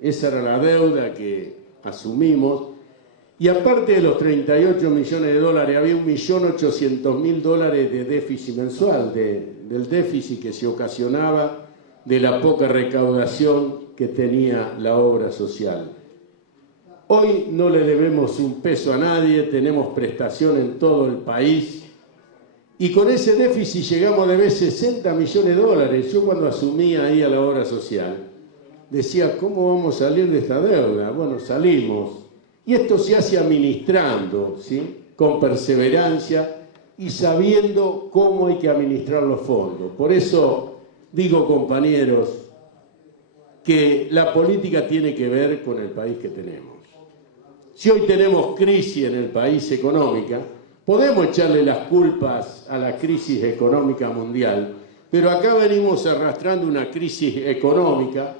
Esa era la deuda que asumimos. Y aparte de los 38 millones de dólares, había 1.800.000 dólares de déficit mensual, del déficit que se ocasionaba de la poca recaudación que tenía la obra social. Hoy no le debemos un peso a nadie, tenemos prestación en todo el país y con ese déficit llegamos a deber 60 millones de dólares. Yo cuando asumí ahí a la obra social decía, ¿cómo vamos a salir de esta deuda? Bueno, salimos. Y esto se hace administrando, ¿sí? Con perseverancia y sabiendo cómo hay que administrar los fondos. Por eso digo, compañeros, que la política tiene que ver con el país que tenemos. Si hoy tenemos crisis en el país económica, podemos echarle las culpas a la crisis económica mundial, pero acá venimos arrastrando una crisis económica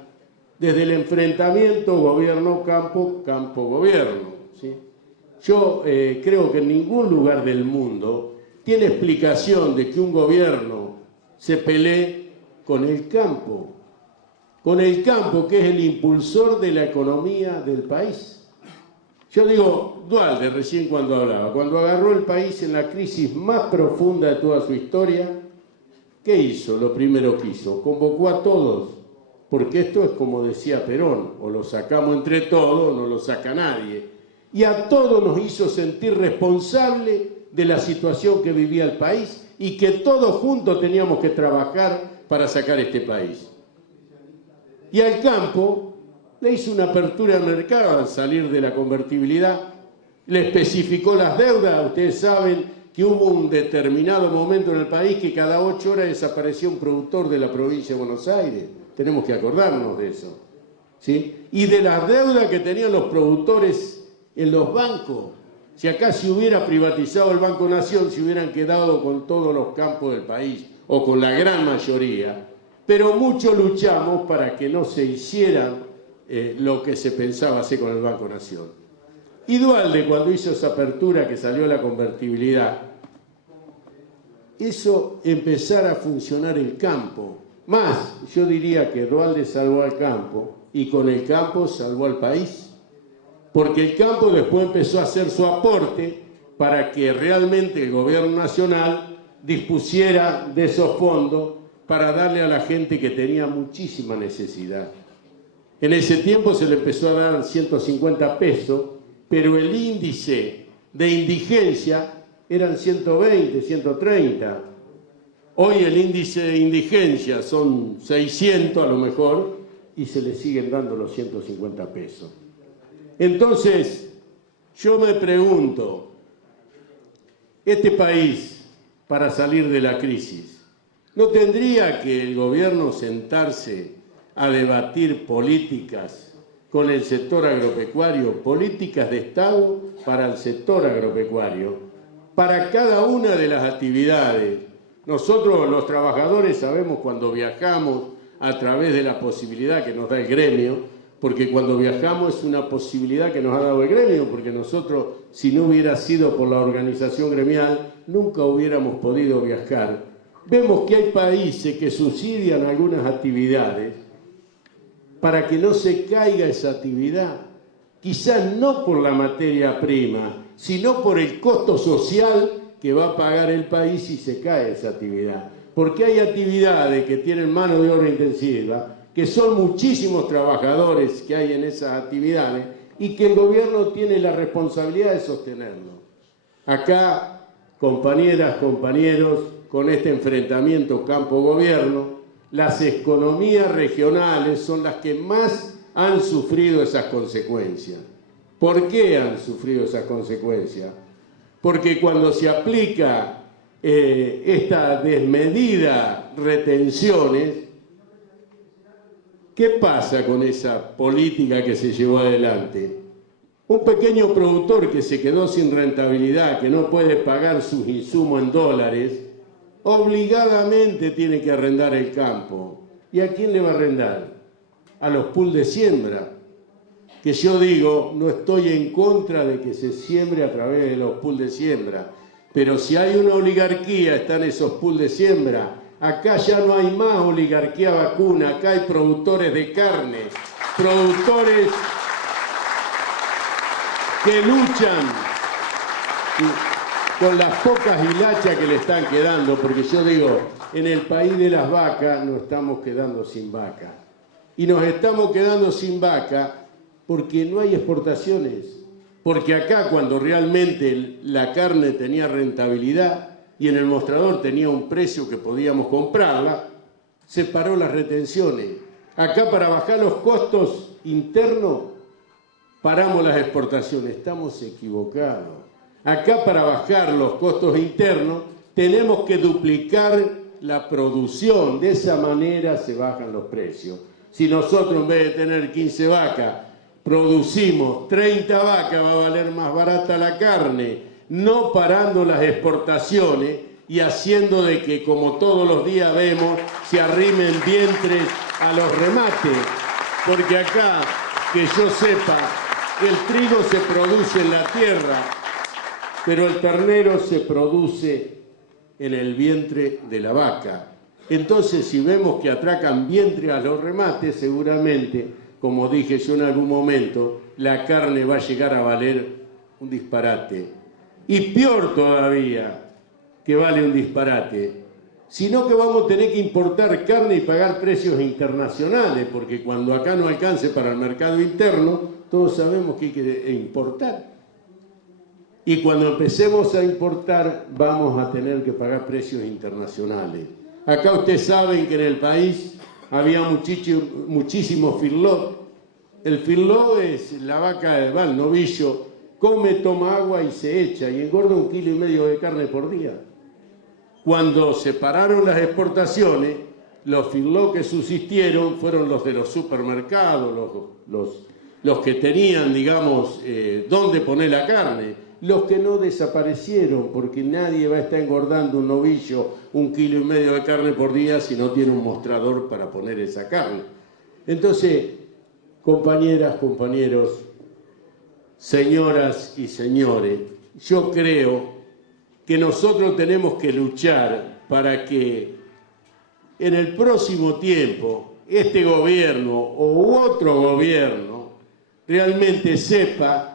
desde el enfrentamiento gobierno-campo, campo-gobierno, ¿sí? Yo creo que en ningún lugar del mundo tiene explicación de que un gobierno se pelee con el campo que es el impulsor de la economía del país. Yo digo, Duhalde recién cuando hablaba, cuando agarró el país en la crisis más profunda de toda su historia, ¿qué hizo? Lo primero que hizo, convocó a todos. Porque esto es como decía Perón, o lo sacamos entre todos o no lo saca nadie. Y a todos nos hizo sentir responsable de la situación que vivía el país y que todos juntos teníamos que trabajar para sacar este país. Y al campo le hizo una apertura de mercado al salir de la convertibilidad, le especificó las deudas. Ustedes saben que hubo un determinado momento en el país que cada 8 horas desapareció un productor de la provincia de Buenos Aires. Tenemos que acordarnos de eso, ¿sí? Y de las deudas que tenían los productores en los bancos. Si acá se hubiera privatizado el Banco Nación, se hubieran quedado con todos los campos del país, o con la gran mayoría. Pero mucho luchamos para que no se hiciera lo que se pensaba hacer con el Banco Nación. Y Duhalde, cuando hizo esa apertura que salió la convertibilidad, hizo empezar a funcionar el campo. Más, yo diría que Duhalde salvó al campo y con el campo salvó al país. Porque el campo después empezó a hacer su aporte para que realmente el gobierno nacional dispusiera de esos fondos para darle a la gente que tenía muchísima necesidad. En ese tiempo se le empezó a dar 150 pesos, pero el índice de indigencia eran 120, 130. Hoy el índice de indigencia son 600 a lo mejor y se le siguen dando los 150 pesos. Entonces, yo me pregunto, este país, para salir de la crisis, ¿no tendría que el gobierno sentarse a debatir políticas con el sector agropecuario, políticas de Estado para el sector agropecuario, para cada una de las actividades? Nosotros los trabajadores sabemos cuando viajamos a través de la posibilidad que nos da el gremio, porque cuando viajamos es una posibilidad que nos ha dado el gremio, porque nosotros, si no hubiera sido por la organización gremial, nunca hubiéramos podido viajar. Vemos que hay países que subsidian algunas actividades para que no se caiga esa actividad, quizás no por la materia prima, sino por el costo social que va a pagar el país si se cae esa actividad. Porque hay actividades que tienen mano de obra intensiva, que son muchísimos trabajadores que hay en esas actividades y que el gobierno tiene la responsabilidad de sostenerlo. Acá, compañeras, compañeros, con este enfrentamiento campo-gobierno, las economías regionales son las que más han sufrido esas consecuencias. ¿Por qué han sufrido esas consecuencias? Porque cuando se aplica esta desmedida retenciones, ¿qué pasa con esa política que se llevó adelante? Un pequeño productor que se quedó sin rentabilidad, que no puede pagar sus insumos en dólares, obligadamente tiene que arrendar el campo. ¿Y a quién le va a arrendar? A los pools de siembra. Que yo digo, no estoy en contra de que se siembre a través de los pools de siembra, pero si hay una oligarquía, están esos pools de siembra. Acá ya no hay más oligarquía vacuna, acá hay productores de carne productores que luchan con las pocas hilachas que le están quedando, porque yo digo, en el país de las vacas nos estamos quedando sin vaca. Y nos estamos quedando sin vaca porque no hay exportaciones. Porque acá, cuando realmente la carne tenía rentabilidad y en el mostrador tenía un precio que podíamos comprarla, se paró las retenciones. Acá, para bajar los costos internos, paramos las exportaciones. Estamos equivocados. Acá, para bajar los costos internos, tenemos que duplicar la producción. De esa manera se bajan los precios. Si nosotros, en vez de tener 15 vacas, producimos 30 vacas, va a valer más barata la carne, no parando las exportaciones y haciendo de que, como todos los días vemos, se arrimen vientres a los remates. Porque acá, que yo sepa, el trigo se produce en la tierra, pero el ternero se produce en el vientre de la vaca. Entonces, si vemos que atracan vientre a los remates, seguramente, como dije yo en algún momento, la carne va a llegar a valer un disparate. Y peor todavía, que vale un disparate, sino que vamos a tener que importar carne y pagar precios internacionales, porque cuando acá no alcance para el mercado interno, todos sabemos que hay que importar. Y cuando empecemos a importar, vamos a tener que pagar precios internacionales. Acá ustedes saben que en el país había muchísimo feedlot. El feedlot es la vaca del novillo, come, toma agua y se echa, y engorda 1,5 kilos de carne por día. Cuando se pararon las exportaciones, los feedlot que subsistieron fueron los de los supermercados, los que tenían, digamos, dónde poner la carne. Los que no desaparecieron, porque nadie va a estar engordando un novillo 1,5 kilos de carne por día si no tiene un mostrador para poner esa carne. Entonces, compañeras, compañeros, señoras y señores, yo creo que nosotros tenemos que luchar para que en el próximo tiempo este gobierno u otro gobierno realmente sepa